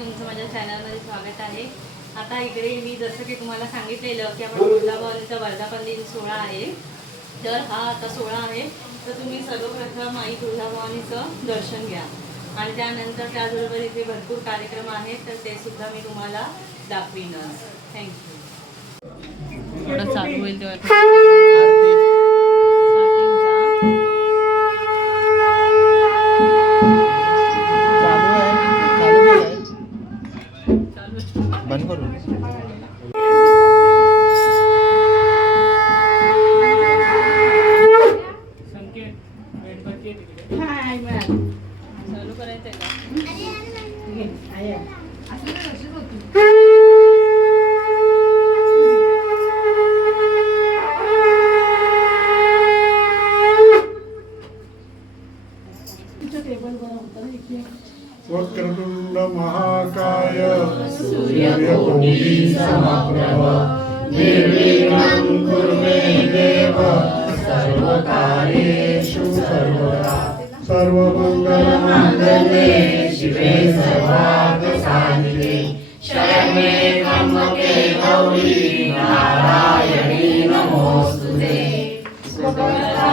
तुमचं माझ्या चॅनलमध्ये स्वागत आहे. आता इकडे मी जसं की तुम्हाला सांगितलेलं की आपण तुळजाभवानीचा वर्धापन दिन सोहळा आहे. तर हा आता सोहळा आहे. तर तुम्ही सर्वप्रथम आई तुळजाभवानीचं दर्शन घ्या. आणि त्यानंतर त्याचबरोबर इथे भरपूर कार्यक्रम आहेत तर ते सुद्धा मी तुम्हाला दाखवीनच. थँक्यू थोडं चालू होईल तेव्हा. वक्रतुंड महाकाय सूर्यकोटि समप्रभ निर्विघ्नं कुरु मे देव। सर्वकार्येषु सर्वदा। सर्वमङ्गलमाङ्गल्ये शिवे सर्वार्थसाधिके शरण्ये त्र्यम्बके गौरी नारायणी नमोऽस्तुते संस्का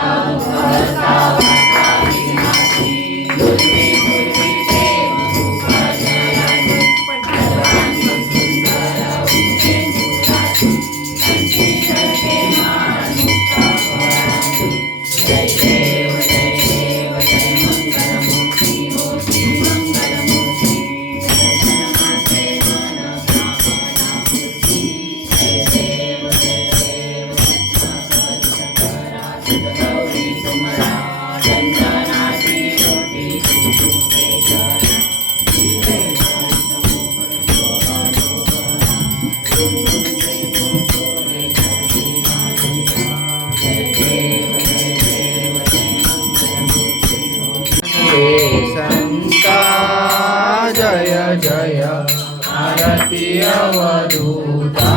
जय जय आरती अवधूता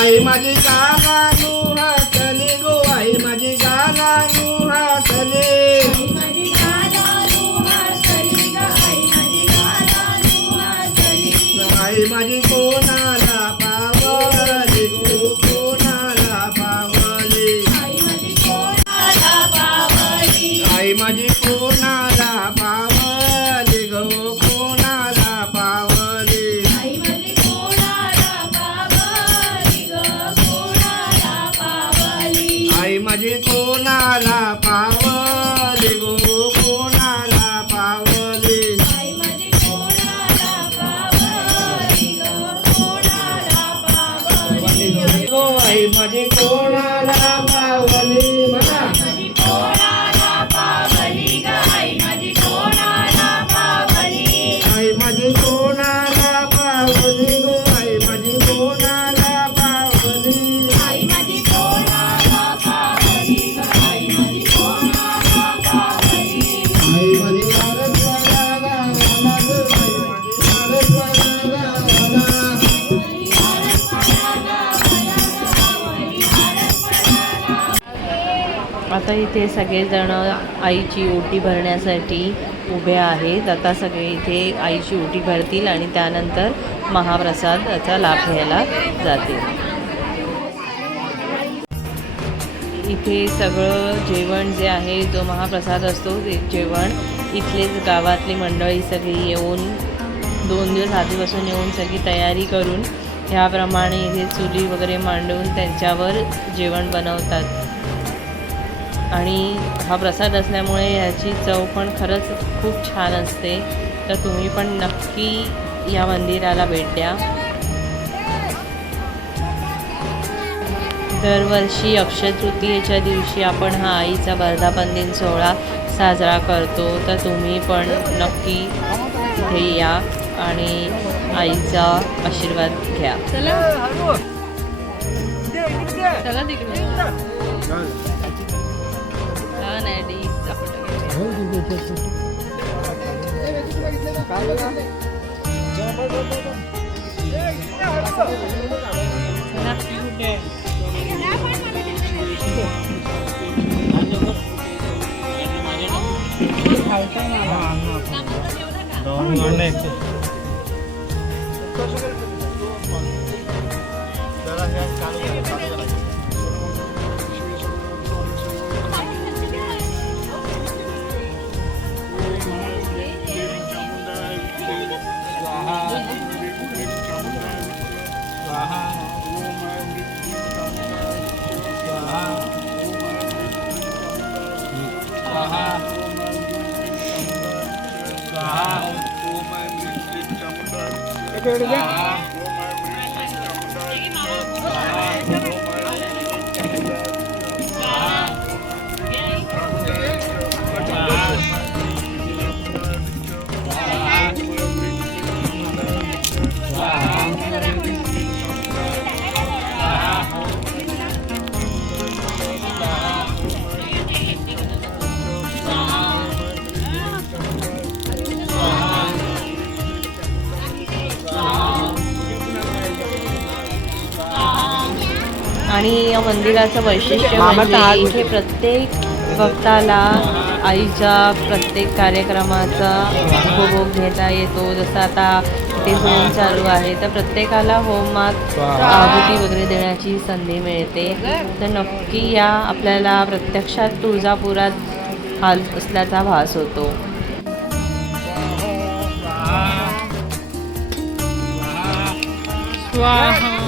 आई माझी गालानू माझी कोणाला पावली गो? आता इथे सगळेजण आईची ओटी भरण्यासाठी उभे आहेत. आता सगळे इथे आईची ओटी भरतील आणि त्यानंतर महाप्रसादाचा लाभ घ्यायला जातील. इथे सगळं जेवण जे आहे जो महाप्रसाद असतो ते जेवण इथलेच गावातली मंडळी सगळी येऊन दोन दिवस आधीपासून येऊन सगळी तयारी करून ह्याप्रमाणे इथे चुली वगैरे मांडून त्यांच्यावर जेवण बनवतात. आणि हा प्रसाद असल्यामुळे याची चव पण खरंच खूप छान असते. तर तुम्ही पण नक्की या मंदिराला भेट द्या. दरवर्षी अक्षय तृतीयेच्या दिवशी आपण हा आईचा वर्धापन दिन सोहळा साजरा करतो. तर तुम्ही पण नक्की इथे या आणि आईचा आशीर्वाद घ्या. चला. चला तिकडे. অনেক ಹೇಳಿದೆ आणि या मंदिराचं वैशिष्ट्य म्हणजे इथे प्रत्येक भक्ताला आईच्या प्रत्येक कार्यक्रमाचा उपभोग घेता येतो. जसं आता इथे होम चालू आहे तर प्रत्येकाला होमात आहुती वगैरे देण्याची संधी मिळते. तर नक्की या आपल्याला प्रत्यक्षात तुळजापुरात हाल असल्याचा भास होतो. स्वाहा.